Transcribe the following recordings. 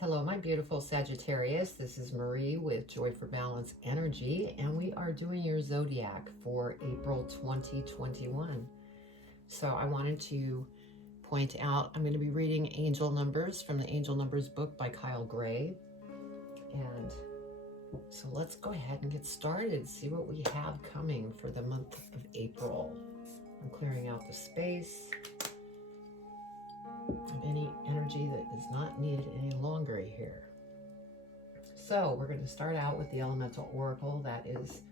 Hello, my beautiful Sagittarius. This is Marie with Joy for Balance Energy, and we are doing your zodiac for April 2021. So I wanted to point out, I'm going to be reading angel numbers from the Angel Numbers book by Kyle Gray. And so let's go ahead and get started, see what we have coming for the month of April. I'm clearing out the space of any energy that is not needed any longer here. So we're going to start out with the Elemental Oracle. That is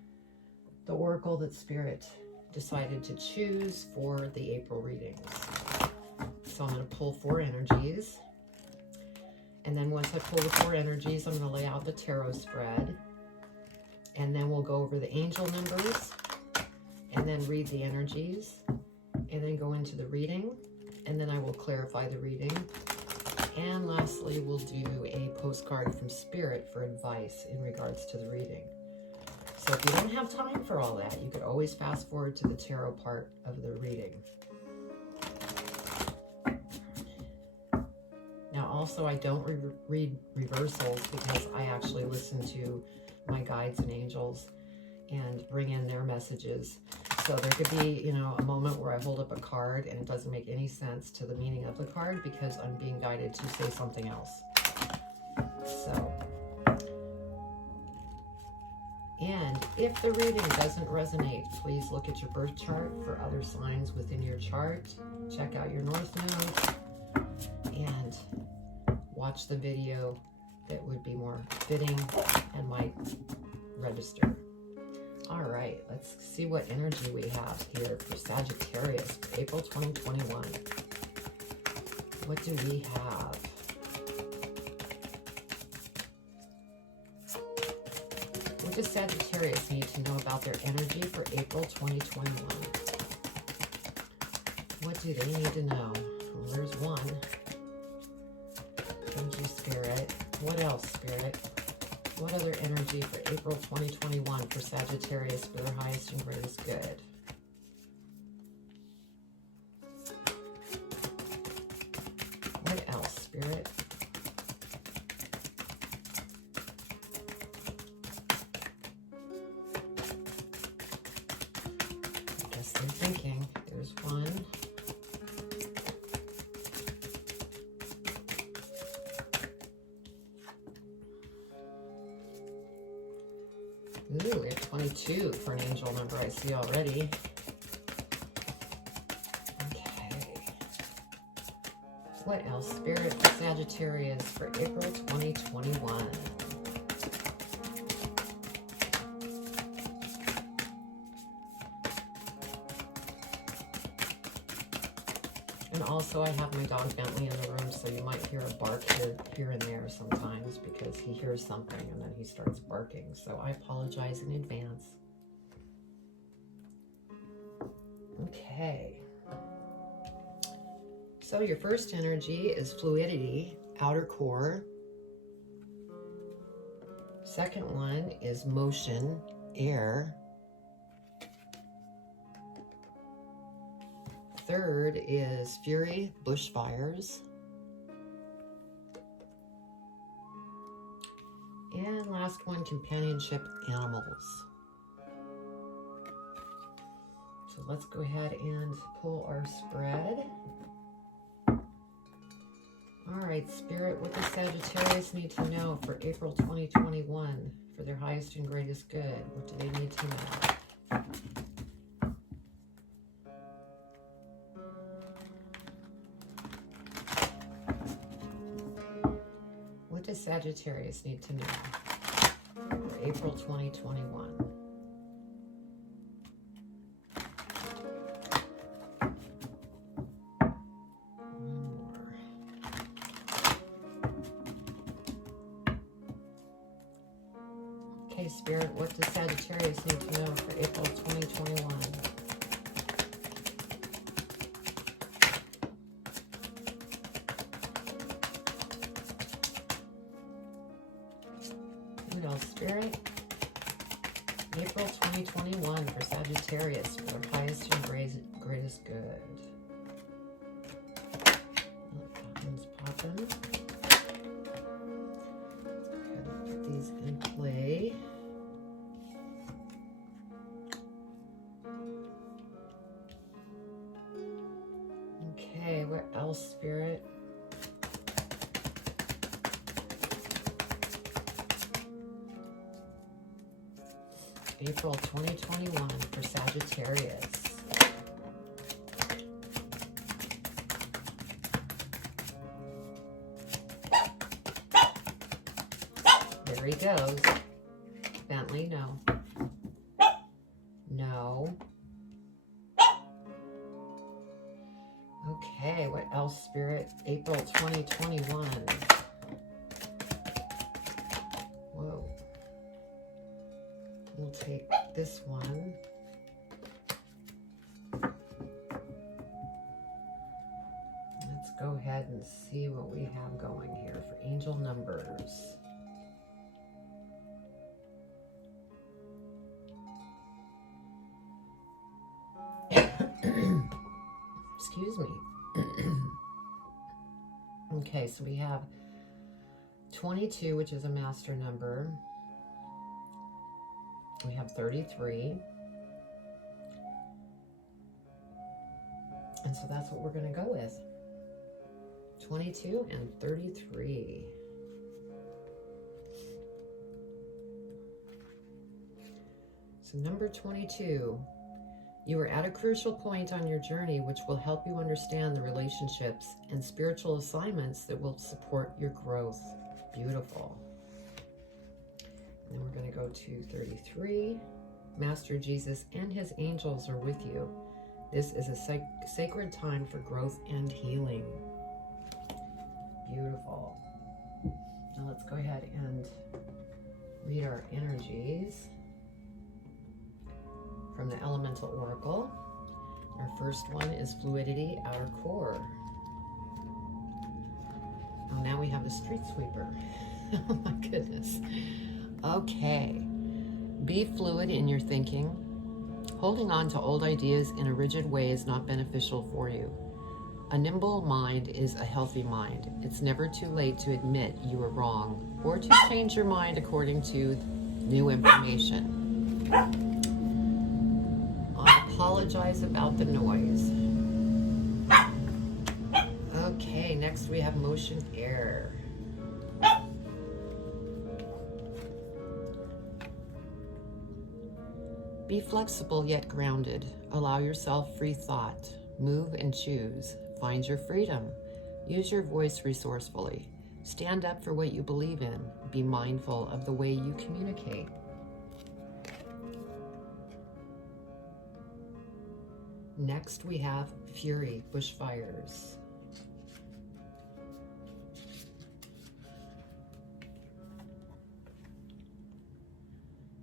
the oracle that Spirit decided to choose for the April readings. So I'm going to pull 4 energies. And then once I pull the 4 energies, I'm going to lay out the tarot spread. And then we'll go over the angel numbers. And then read the energies. And then go into the reading. And then I will clarify the reading. And lastly, we'll do a postcard from Spirit for advice in regards to the reading. So if you don't have time for all that, you could always fast forward to the tarot part of the reading. Now also, I don't read reversals because I actually listen to my guides and angels and bring in their messages. So there could be, a moment where I hold up a card and it doesn't make any sense to the meaning of the card because I'm being guided to say something else. So, and if the reading doesn't resonate, please look at your birth chart for other signs within your chart. Check out your North Node and watch the video that would be more fitting and might register. All right, let's see what energy we have here for Sagittarius for April 2021. What do we have? What does Sagittarius need to know about their energy for April 2021? What do they need to know? Well, there's one. Energy, Spirit. What else, Spirit? What other energy for April 2021 for Sagittarius for their highest and greatest good? What else, Spirit? I guess they're thinking. There's one. Ooh, we have 22 for an angel number I see already. Okay. What else? Spirit for Sagittarius for April 2021. And also I have my dog Bentley in the room, so you might hear a bark here and there sometimes because he hears something and then he starts barking. So I apologize in advance. Okay. So your first energy is fluidity, outer core. Second one is motion, air. Third is fury, bushfires. And last one, companionship, animals. So let's go ahead and pull our spread. All right, Spirit, what does Sagittarius need to know for April 2021 for their highest and greatest good? What do they need to know? What does Sagittarius need to know for April 2021? One more. Okay, Spirit, what does Sagittarius need to know for April 2021? What else, Spirit? April 2021 for Sagittarius for their highest and greatest good. Poppins. else, Spirit? April 2021 for Sagittarius. There he goes. Bentley, no. No. Okay, what else, Spirit? April 2021. Whoa. We'll take this one. Let's go ahead and see what we have going here for angel numbers. Excuse me. Okay, so we have 22, which is a master number. We have 33. And so that's what we're going to go with. 22 and 33. So number 22. You are at a crucial point on your journey which will help you understand the relationships and spiritual assignments that will support your growth. Beautiful. And then we're going to go to 33. Master Jesus and his angels are with you. This is a sacred time for growth and healing. Beautiful. Now let's go ahead and read our energies from the Elemental Oracle. Our first one is Fluidity, Outer Core. Oh, now we have the Street Sweeper. Oh my goodness. Okay. Be fluid in your thinking. Holding on to old ideas in a rigid way is not beneficial for you. A nimble mind is a healthy mind. It's never too late to admit you were wrong or to change your mind according to new information. Apologize about the noise. Okay, next we have Motion Air. Be flexible yet grounded. Allow yourself free thought. Move and choose. Find your freedom. Use your voice resourcefully. Stand up for what you believe in. Be mindful of the way you communicate. Next, we have Fury, Bushfires.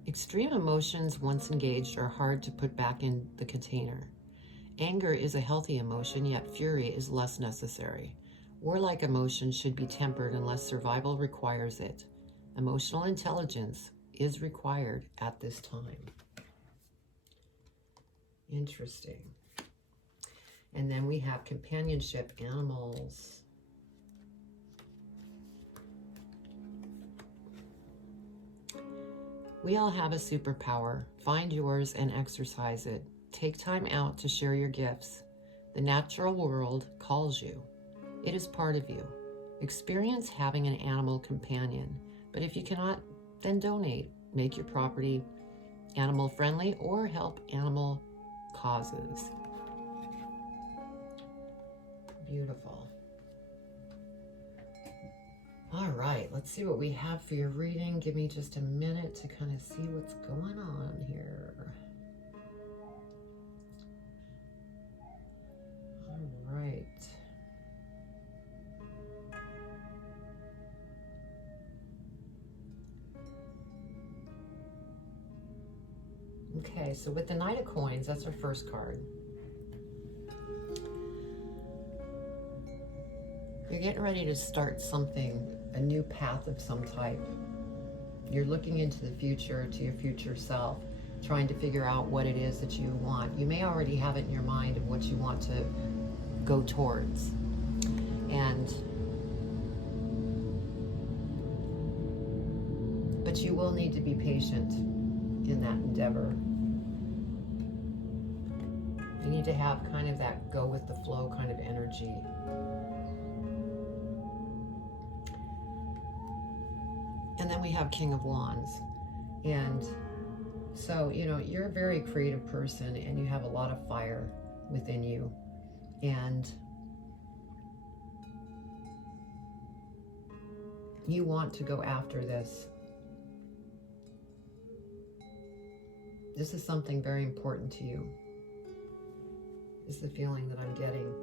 Extreme emotions, once engaged, are hard to put back in the container. Anger is a healthy emotion, yet fury is less necessary. Warlike emotions should be tempered unless survival requires it. Emotional intelligence is required at this time. Interesting. And then we have companionship, animals. We all have a superpower. Find yours and exercise it. Take time out to share your gifts. The natural world calls you. It is part of you. Experience having an animal companion. But if you cannot, then donate. Make your property animal friendly or help animal causes. Beautiful. All right, let's see what we have for your reading. Give me just a minute to kind of see what's going on here. All right. Okay, so with the Knight of Coins, that's our first card. You're getting ready to start something, a new path of some type. You're looking into the future, to your future self, trying to figure out what it is that you want. You may already have it in your mind of what you want to go towards. But you will need to be patient in that endeavor. You need need to have kind of that go with the flow kind of energy. And then we have King of Wands. And so, you know, you're a very creative person and you have a lot of fire within you. And you want to go after this. This is something very important to you, is the feeling that I'm getting.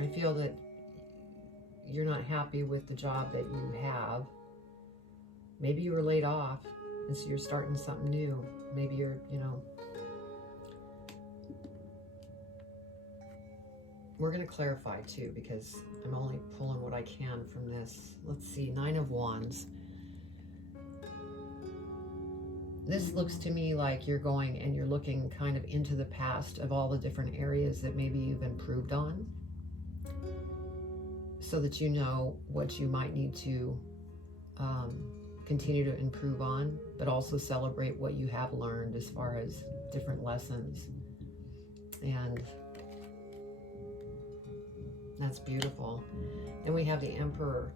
I feel that you're not happy with the job that you have. Maybe you were laid off, and so you're starting something new. Maybe you're, you know. We're going to clarify too, because I'm only pulling what I can from this. Let's see, 9 of Wands. This looks to me like you're going and you're looking kind of into the past of all the different areas that maybe you've improved on, so that you know what you might need to continue to improve on, but also celebrate what you have learned as far as different lessons. And that's beautiful. Then we have the Emperor.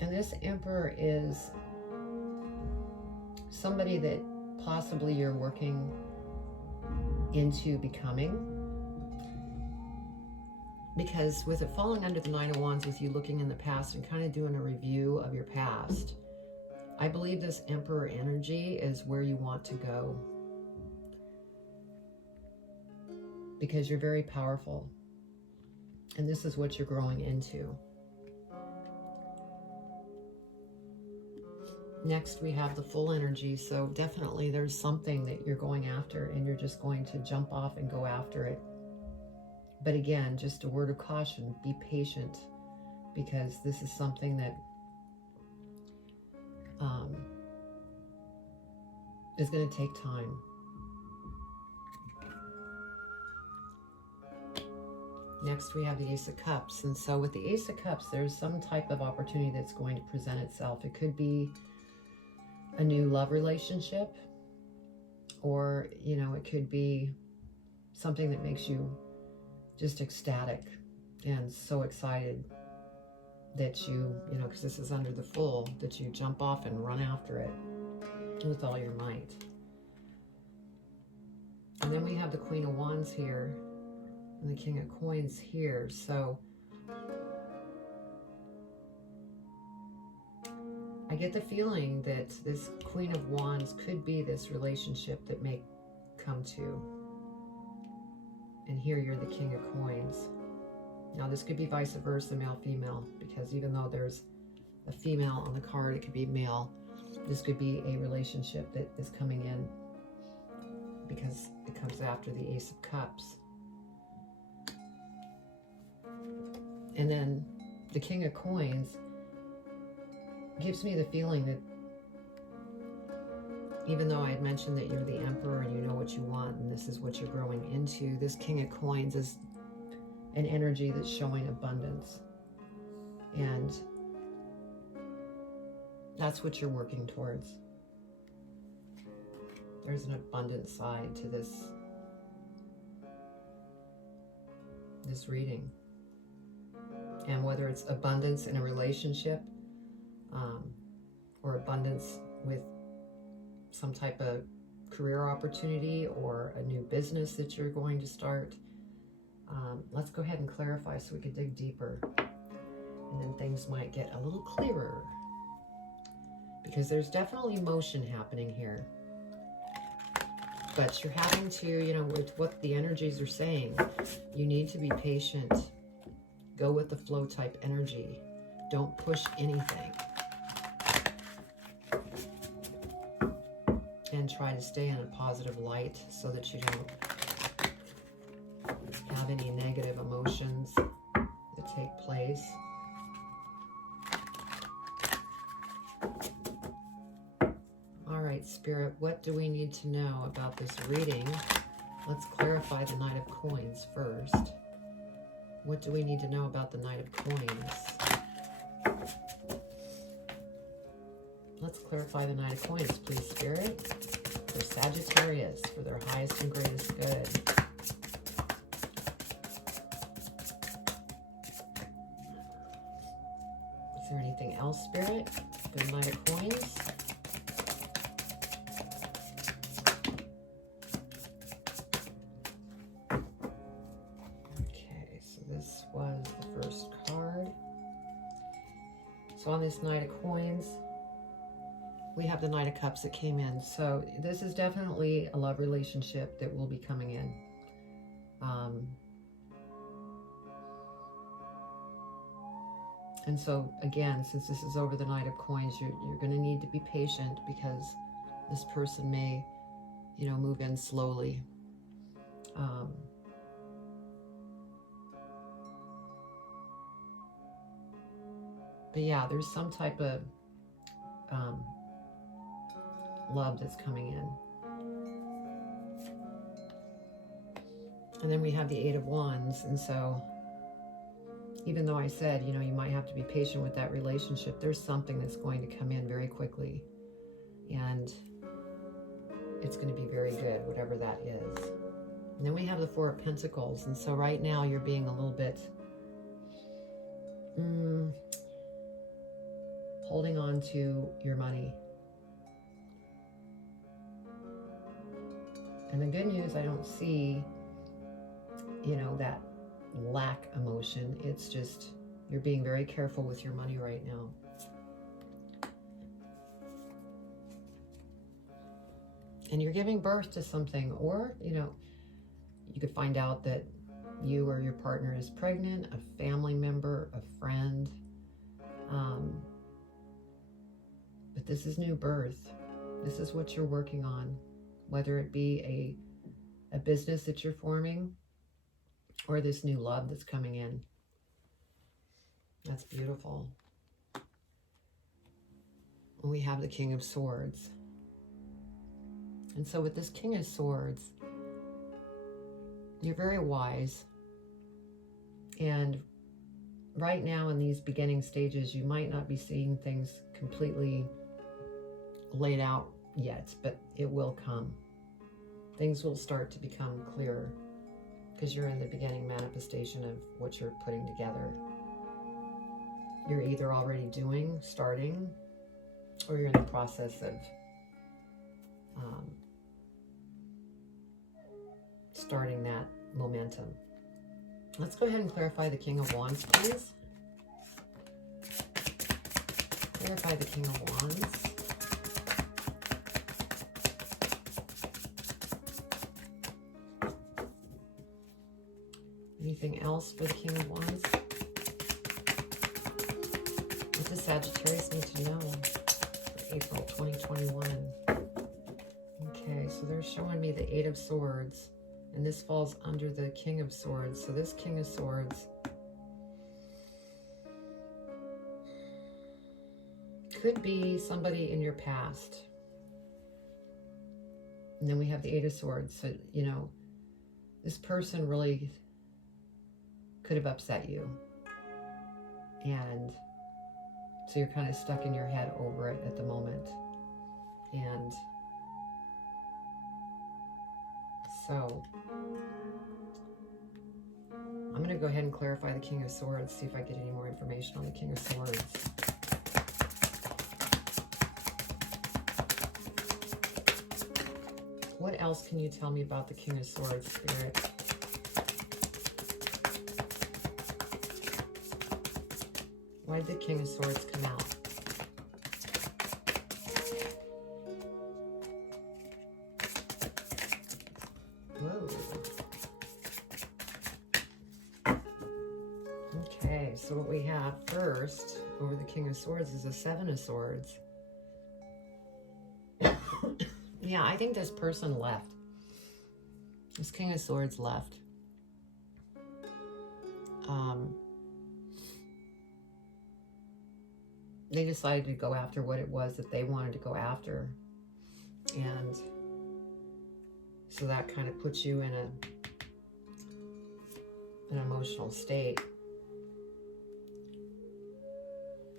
And this Emperor is somebody that possibly you're working into becoming. Because with it falling under the 9 of Wands, with you looking in the past and kind of doing a review of your past, I believe this Emperor energy is where you want to go. Because you're very powerful. And this is what you're growing into. Next, we have the full energy. So definitely there's something that you're going after and you're just going to jump off and go after it. But again, just a word of caution, be patient, because this is something that is going to take time. Next, we have the Ace of Cups. And so with the Ace of Cups, there's some type of opportunity that's going to present itself. It could be a new love relationship, or, you know, it could be something that makes you just ecstatic and so excited that you know, because this is under the full, that you jump off and run after it with all your might. And then we have the Queen of Wands here and the King of Coins here. So I get the feeling that this Queen of Wands could be this relationship that may come to. And here you're the King of Coins. Now this could be vice versa, male, female, because even though there's a female on the card, it could be male. This could be a relationship that is coming in because it comes after the Ace of Cups. And then the King of Coins gives me the feeling that even though I had mentioned that you're the Emperor and you know what you want and this is what you're growing into, this King of Coins is an energy that's showing abundance. And that's what you're working towards. There's an abundant side to this reading. And whether it's abundance in a relationship, or abundance with some type of career opportunity or a new business that you're going to start, let's go ahead and clarify so we can dig deeper, and then things might get a little clearer, because there's definitely motion happening here, but you're having to, you know, with what the energies are saying, you need to be patient, go with the flow type energy, don't push anything. And try to stay in a positive light so that you don't have any negative emotions that take place. All right, Spirit, what do we need to know about this reading? Let's clarify the Knight of Coins first. What do we need to know about the Knight of Coins? Let's clarify the Knight of Coins, please, Spirit. For Sagittarius, for their highest and greatest good. Is there anything else, Spirit? For the Knight of Coins. Okay, so this was the first card. So on this Knight of Coins, we have the Knight of Cups that came in. So this is definitely a love relationship that will be coming in. And so again, since this is over the Knight of Coins, you're going to need to be patient because this person may, you know, move in slowly. But yeah, there's some type of love that's coming in. And then we have the Eight of Wands. And so even though I said, you know, you might have to be patient with that relationship, there's something that's going to come in very quickly. And it's going to be very good, whatever that is. And then we have the Four of Pentacles. And so right now you're being a little bit holding on to your money. And the good news, I don't see, you know, that lack emotion. It's just you're being very careful with your money right now. And you're giving birth to something, or, you know, you could find out that you or your partner is pregnant, a family member, a friend. But this is new birth. This is what you're working on, whether it be a business that you're forming or this new love that's coming in. That's beautiful. We have the King of Swords. And so with this King of Swords, you're very wise. And right now in these beginning stages, you might not be seeing things completely laid out yet, but it will come. Things will start to become clearer because you're in the beginning manifestation of what you're putting together. You're either already starting, or you're in the process of starting that momentum. Let's go ahead and clarify the King of Wands, please. Clarify the King of Wands. Anything else for the King of Wands? What does Sagittarius need to know for April 2021? Okay, so they're showing me the Eight of Swords, and this falls under the King of Swords. So this King of Swords could be somebody in your past. And then we have the Eight of Swords. So, you know, this person really could have upset you. And so you're kind of stuck in your head over it at the moment. And so I'm going to go ahead and clarify the King of Swords, see if I get any more information on the King of Swords. What else can you tell me about the King of Swords, Spirit? Why did the King of Swords come out? Whoa. Okay, so what we have first over the King of Swords is a Seven of Swords. Yeah, I think this person left. This King of Swords left. They decided to go after what it was that they wanted to go after. And so that kind of puts you in an emotional state.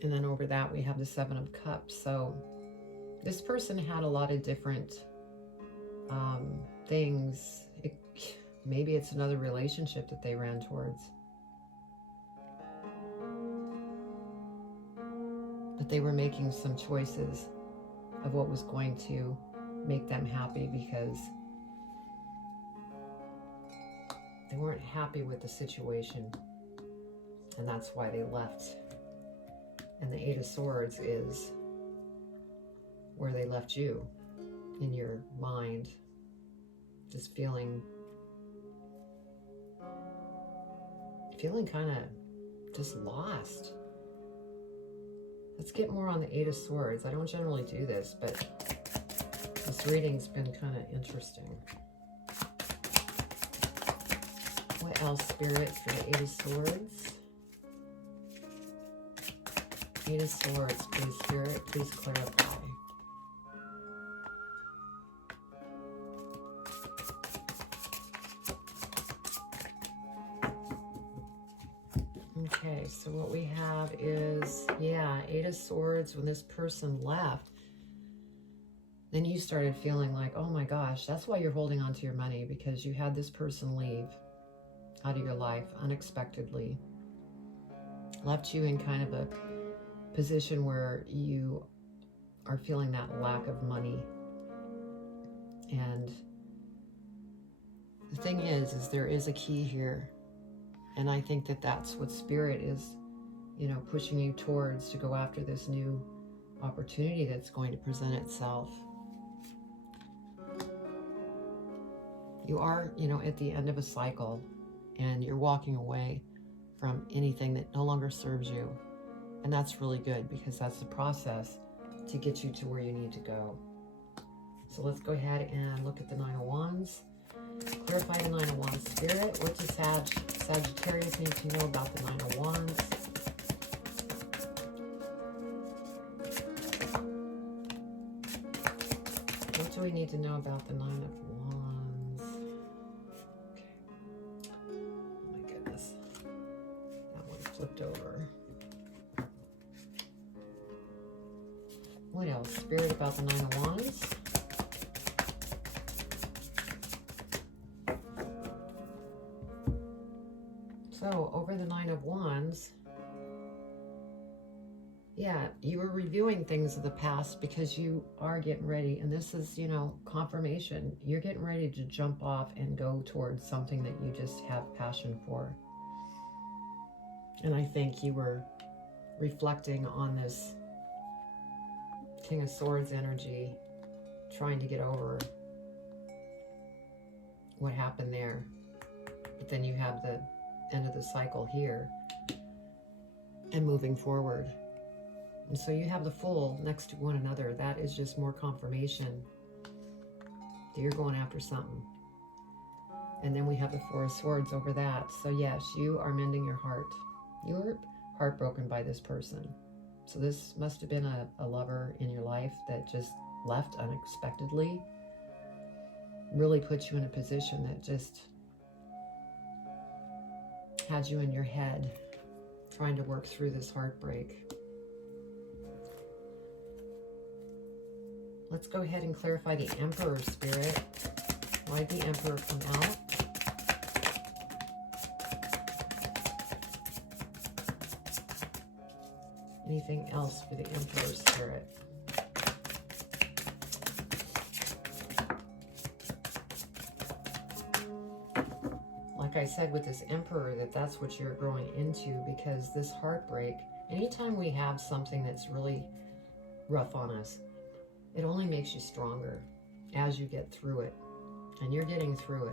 And then over that, we have the Seven of Cups. So This person had a lot of different things. Maybe it's another relationship that they ran towards. But they were making some choices of what was going to make them happy, because they weren't happy with the situation. And that's why they left. And the Eight of Swords is where they left you, in your mind, just feeling kind of just lost. Let's get more on the Eight of Swords. I don't generally do this, but this reading's been kind of interesting. What else, Spirit, for the Eight of Swords? Eight of Swords, please, Spirit, please clarify. Okay, so what we have is, yeah, Eight of Swords. When this person left, then you started feeling like, oh my gosh, that's why you're holding on to your money, because you had this person leave out of your life unexpectedly. Left you in kind of a position where you are feeling that lack of money. And the thing is there is a key here. And I think that that's what Spirit is, you know, pushing you towards, to go after this new opportunity that's going to present itself. You are, you know, at the end of a cycle, and you're walking away from anything that no longer serves you. And that's really good, because that's the process to get you to where you need to go. So let's go ahead and look at the Nine of Wands. Clarify the Nine of Wands, Spirit. What does Sagittarius need to know about the Nine of Wands? What do we need to know about the Nine of Wands? Okay. Oh my goodness. That one flipped over. What else, Spirit, about the Nine of Wands? So, over the Nine of Wands, yeah, you were reviewing things of the past because you are getting ready, and this is, you know, confirmation. You're getting ready to jump off and go towards something that you just have passion for. And I think you were reflecting on this King of Swords energy, trying to get over what happened there. But then you have the end of the cycle here and moving forward. And so you have the Fool next to one another. That is just more confirmation that you're going after something. And then we have the Four of Swords over that. So yes, you are mending your heart. You were heartbroken by this person. So this must have been a lover in your life that just left unexpectedly. Really put you in a position that just had you in your head trying to work through this heartbreak. Let's go ahead and clarify the Emperor, Spirit. Why did the Emperor come out? Anything else for the Emperor, Spirit? Like I said with this Emperor, that's what you're growing into, because this heartbreak, anytime we have something that's really rough on us, it only makes you stronger as you get through it. And you're getting through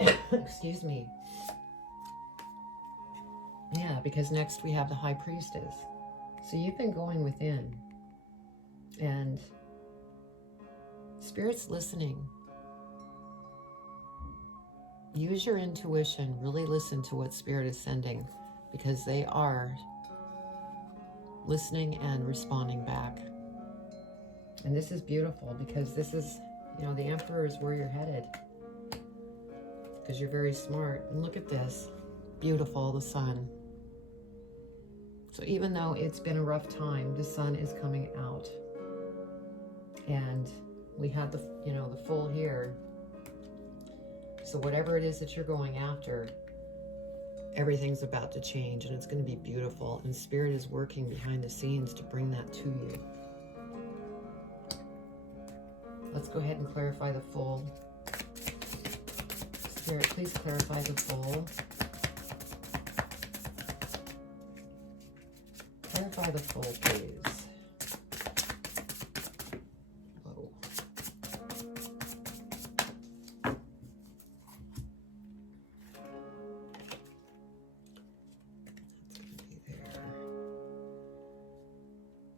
it. Excuse me. Yeah, because next we have the High Priestess. So you've been going within. And Spirit's listening. Use your intuition. Really listen to what Spirit is sending, because they are listening and responding back. And this is beautiful, because this is, you know, the Emperor is where you're headed, because you're very smart. And look at this. Beautiful, the Sun. So even though it's been a rough time, the Sun is coming out. we had the, the Full here. So whatever it is that you're going after, everything's about to change, and it's going to be beautiful. And Spirit is working behind the scenes to bring that to you. Let's go ahead and clarify the Full. Spirit, please clarify the Full. Clarify the Full, please. Whoa.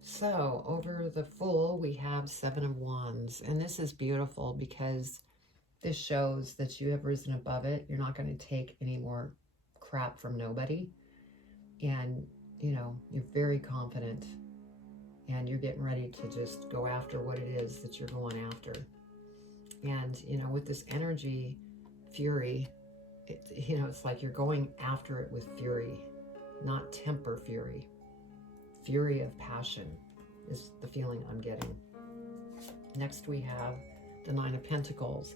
So over the Full, we have Seven of Wands, and this is beautiful because this shows that you have risen above it. You're not going to take any more crap from nobody, and you're very confident, and you're getting ready to just go after what it is that you're going after. And with this energy, fury, it's like you're going after it with fury, not temper fury. Fury of passion is the feeling I'm getting. Next we have the Nine of Pentacles.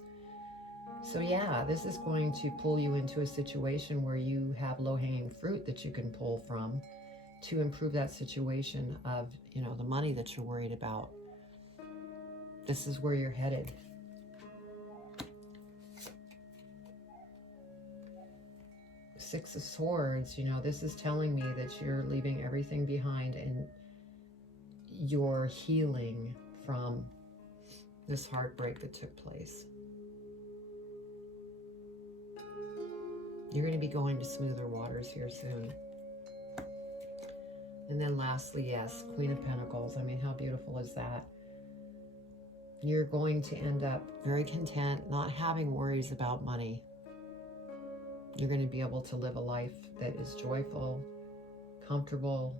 So yeah, this is going to pull you into a situation where you have low-hanging fruit that you can pull from to improve that situation of, the money that you're worried about. This is where you're headed. Six of Swords, this is telling me that you're leaving everything behind and you're healing from this heartbreak that took place. You're going to be going to smoother waters here soon. And then lastly, yes, Queen of Pentacles. I mean, how beautiful is that? You're going to end up very content, not having worries about money. You're going to be able to live a life that is joyful, comfortable.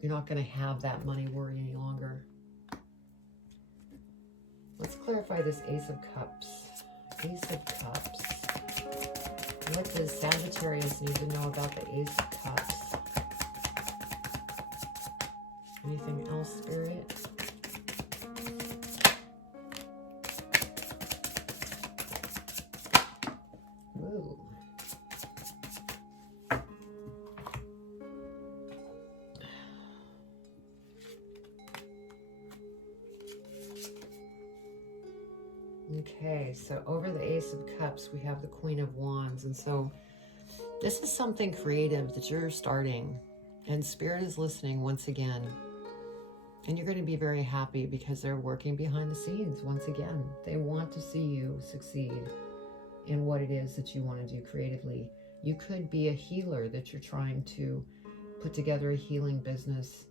You're not going to have that money worry any longer. Let's clarify this Ace of Cups. Ace of Cups. What does Sagittarius need to know about the Ace of Cups? Anything else, Spirit? Ooh. Okay, so over the Ace of Cups, we have the Queen of Wands. And so this is something creative that you're starting. And Spirit is listening once again. And you're going to be very happy because they're working behind the scenes once again. They want to see you succeed in what it is that you want to do creatively. You could be a healer that you're trying to put together a healing business.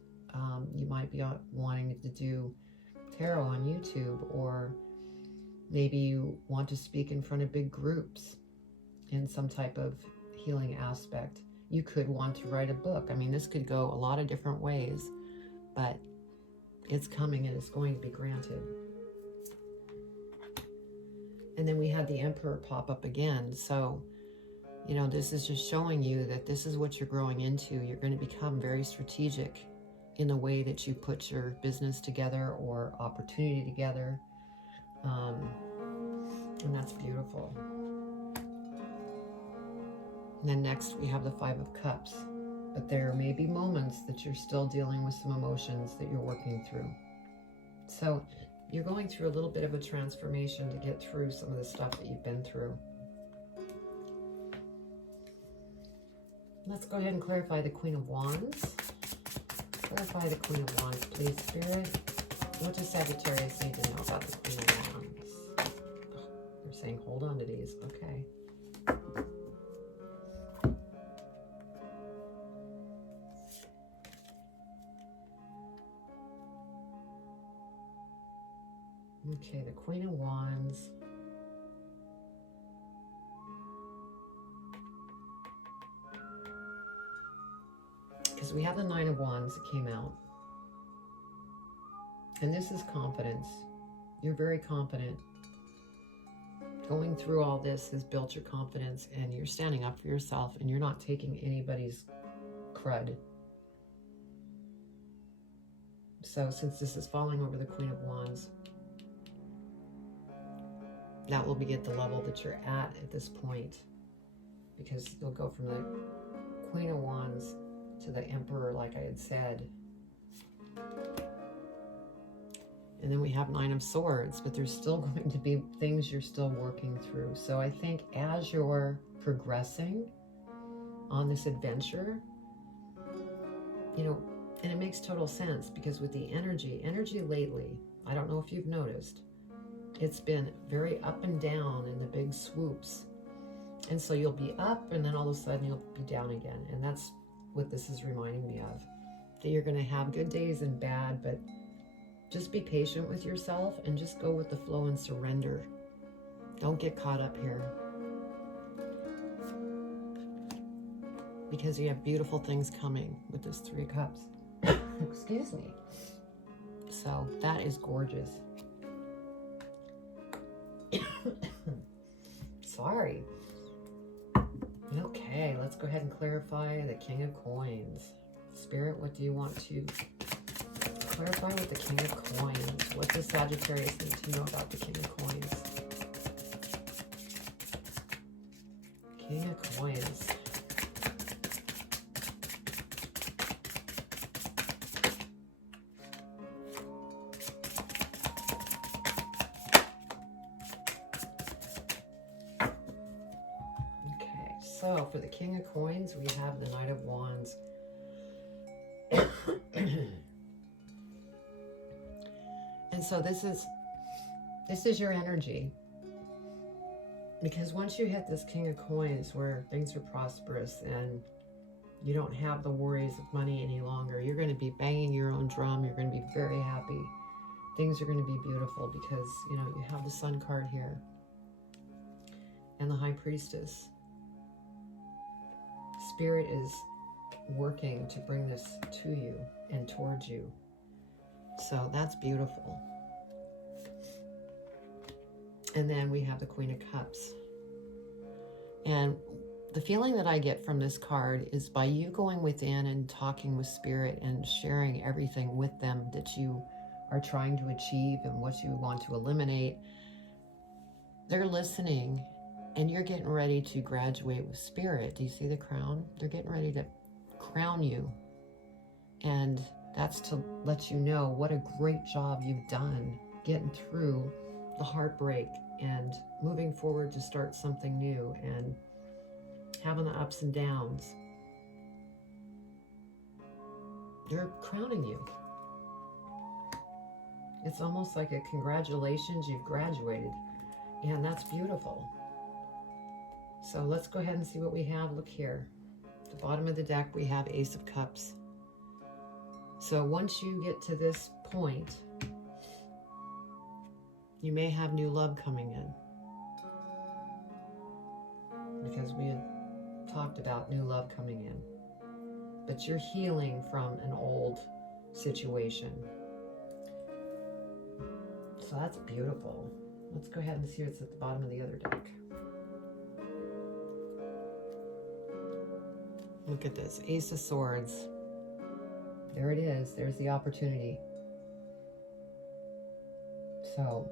You might be wanting to do tarot on YouTube, or maybe you want to speak in front of big groups in some type of healing aspect. You could want to write a book. I mean, this could go a lot of different ways, but it's coming and it's going to be granted. And then we had the Emperor pop up again. So, this is just showing you that this is what you're growing into. You're going to become very strategic in the way that you put your business together or opportunity together. And that's beautiful. And then next we have the Five of Cups. But there may be moments that you're still dealing with some emotions that you're working through. So you're going through a little bit of a transformation to get through some of the stuff that you've been through. Let's go ahead and clarify the Queen of Wands. Clarify the Queen of Wands, please, Spirit. What does Sagittarius need to know about the Queen of Wands? Oh, they're saying hold on to these. Okay. Okay, the Queen of Wands. Because we have the Nine of Wands that came out. And this is confidence. You're very confident. Going through all this has built your confidence, and you're standing up for yourself, and you're not taking anybody's crud. So since this is falling over the Queen of Wands, that will be at the level that you're at this point, because you'll go from the Queen of Wands to the Emperor, like I had said. And then we have Nine of Swords, but there's still going to be things you're still working through. So I think as you're progressing on this adventure, you know, and it makes total sense, because with the energy lately, I don't know if you've noticed, it's been very up and down in the big swoops. And so you'll be up and then all of a sudden you'll be down again. And that's what this is reminding me of, that you're going to have good days and bad, but just be patient with yourself and just go with the flow and surrender. Don't get caught up here, because you have beautiful things coming with this Three of Cups. Excuse me. So that is gorgeous. Sorry. Okay, let's go ahead and clarify the King of Coins. Spirit, what do you want to clarify with the King of Coins? What does Sagittarius need to know about the King of Coins? King of Coins. So for the King of Coins, we have the Knight of Wands. And so this is your energy. Because once you hit this King of Coins, where things are prosperous and you don't have the worries of money any longer, you're going to be banging your own drum. You're going to be very happy. Things are going to be beautiful because, you know, you have the Sun card here and the High Priestess. Spirit is working to bring this to you and towards you. So that's beautiful. And then we have the Queen of Cups. And the feeling that I get from this card is, by you going within and talking with Spirit and sharing everything with them that you are trying to achieve and what you want to eliminate, they're listening. And you're getting ready to graduate with Spirit. Do you see the crown? They're getting ready to crown you. And that's to let you know what a great job you've done getting through the heartbreak and moving forward to start something new and having the ups and downs. They're crowning you. It's almost like a congratulations, you've graduated. And that's beautiful. So let's go ahead and see what we have. Look here. At the bottom of the deck, we have Ace of Cups. So once you get to this point, you may have new love coming in. Because we had talked about new love coming in. But you're healing from an old situation. So that's beautiful. Let's go ahead and see what's at the bottom of the other deck. Look at this, Ace of Swords. There it is, there's the opportunity. So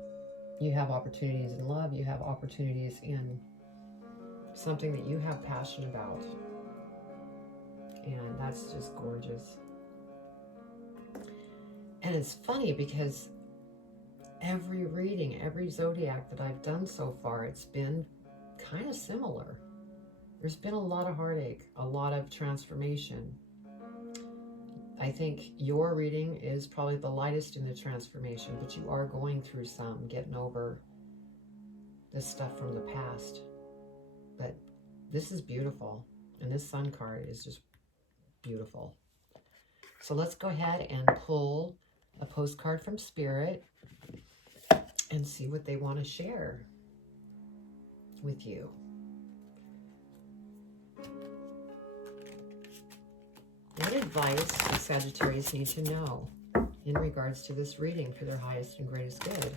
you have opportunities in love, you have opportunities in something that you have passion about. And that's just gorgeous. And it's funny because every reading, every zodiac that I've done so far, it's been kind of similar. There's been a lot of heartache, a lot of transformation. I think your reading is probably the lightest in the transformation, but you are going through some, getting over this stuff from the past. But this is beautiful, and this Sun card is just beautiful. So let's go ahead and pull a postcard from Spirit and see what they want to share with you. What advice does Sagittarius need to know in regards to this reading for their highest and greatest good?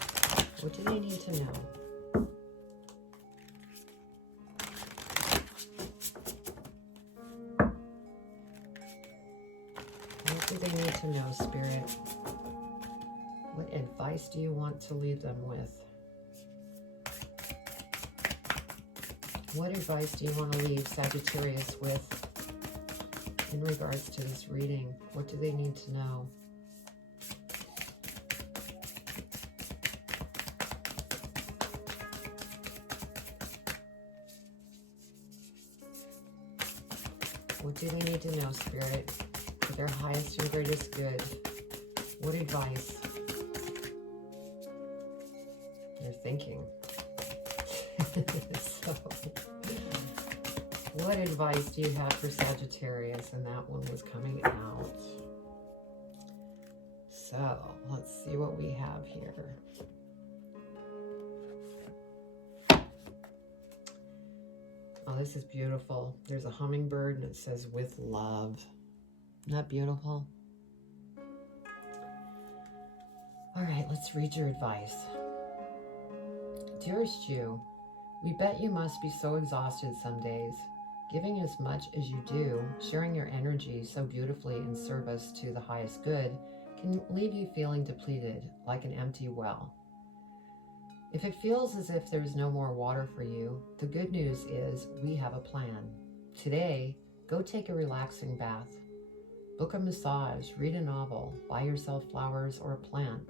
What do they need to know? What do they need to know, Spirit? What advice do you want to leave them with? What advice do you want to leave Sagittarius with in regards to this reading? What do they need to know? What do they need to know, Spirit, for their highest and greatest good? What advice? They're thinking. So, what advice do you have for Sagittarius? And that one was coming out. So, let's see what we have here. Oh, this is beautiful. There's a hummingbird and it says, with love. Isn't that beautiful? All right, let's read your advice. Dearest you, we bet you must be so exhausted some days. Giving as much as you do, sharing your energy so beautifully in service to the highest good, can leave you feeling depleted, like an empty well. If it feels as if there's no more water for you, the good news is we have a plan. Today, go take a relaxing bath. Book a massage, read a novel, buy yourself flowers or a plant.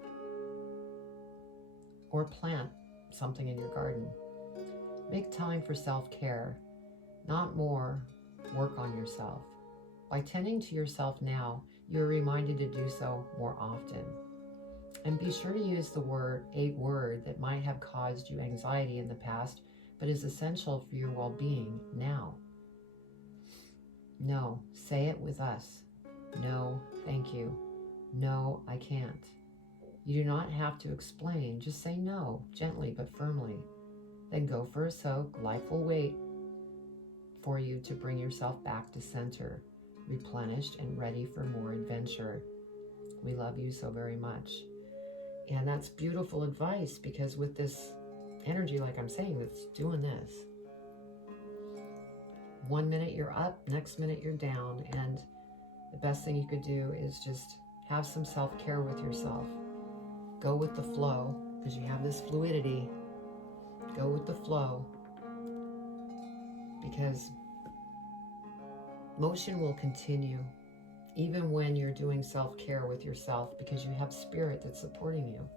Or plant something in your garden. Make time for self-care, not more work on yourself. By tending to yourself now, you're reminded to do so more often. And be sure to use a word that might have caused you anxiety in the past, but is essential for your well-being now. No, say it with us. No, thank you. No, I can't. You do not have to explain. Just say no, gently but firmly. Then go for a soak. Life will wait for you to bring yourself back to center, replenished and ready for more adventure. We love you so very much. And that's beautiful advice, because with this energy, like I'm saying, that's doing this. 1 minute you're up, next minute you're down. And the best thing you could do is just have some self-care with yourself. Go with the flow, because you have this fluidity. Go with the flow, because motion will continue even when you're doing self-care with yourself, because you have spirit that's supporting you.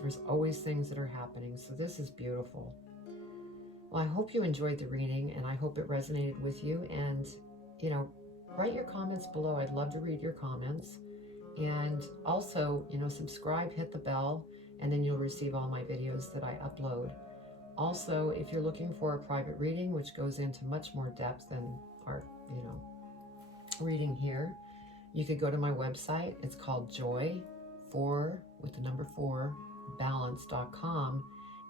There's always things that are happening, so this is beautiful. Well, I hope you enjoyed the reading, and I hope it resonated with you. And, you know, write your comments below. I'd love to read your comments. And also, you know, subscribe, hit the bell, and then you'll receive all my videos that I upload. Also, if you're looking for a private reading, which goes into much more depth than our, you know, reading here, you could go to my website. It's called joy4balance.com.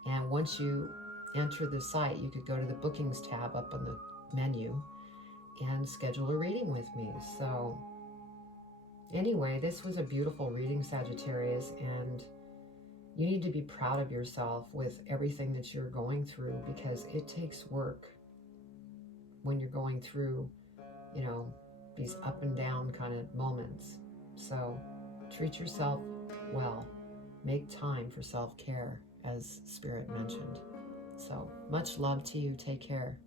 And once you enter the site, you could go to the bookings tab up on the menu and schedule a reading with me. So anyway, this was a beautiful reading, Sagittarius, and you need to be proud of yourself with everything that you're going through, because it takes work when you're going through, you know, these up and down kind of moments. So treat yourself well. Make time for self-care, as Spirit mentioned. So much love to you. Take care.